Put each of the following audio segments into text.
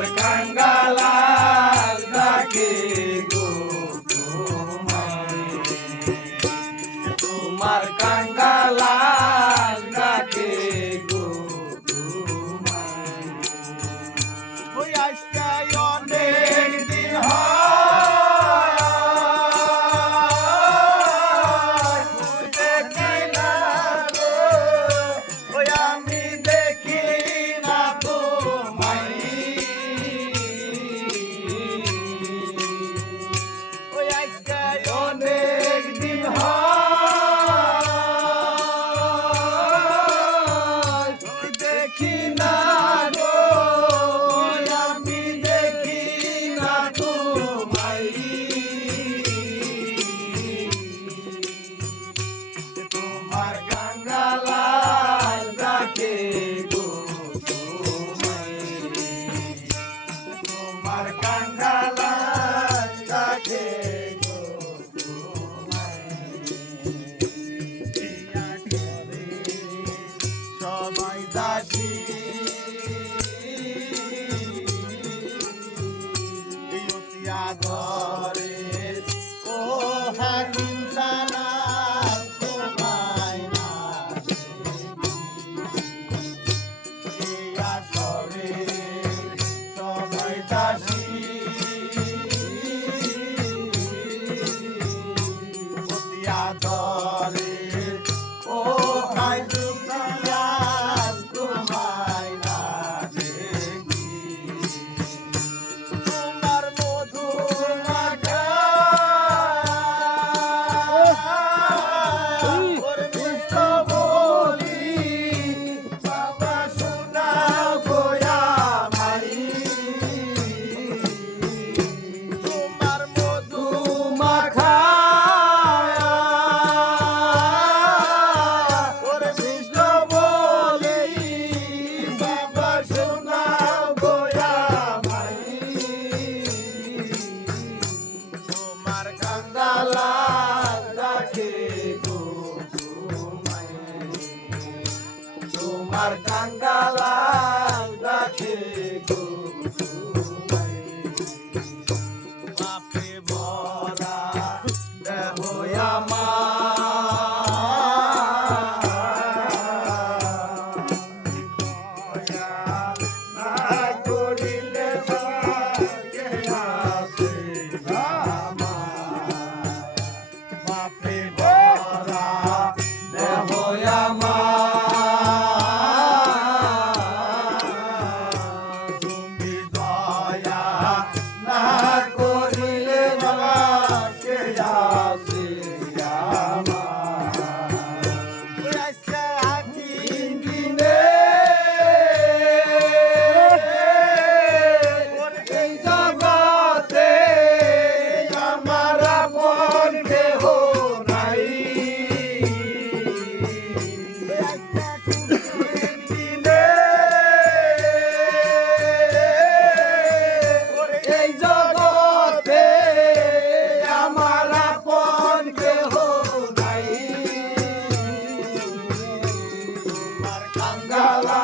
Gotta. আমার কাঙ্গালাল রাখে গো মাপে ভরা দেহ আমার la la.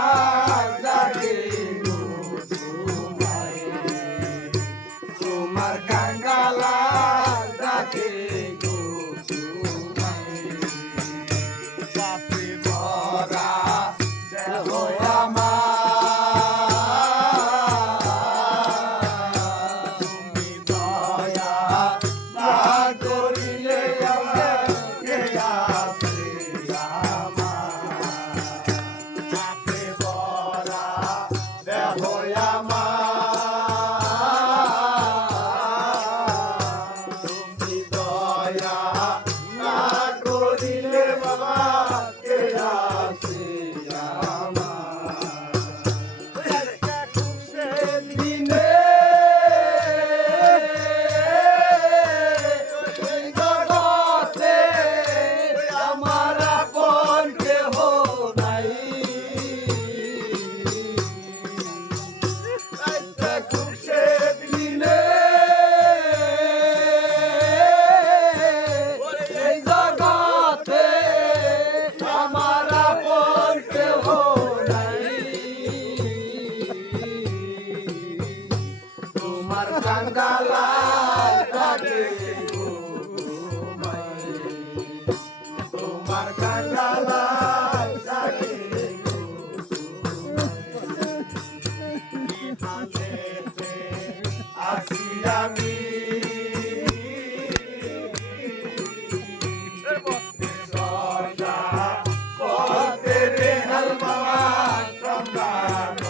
আমরা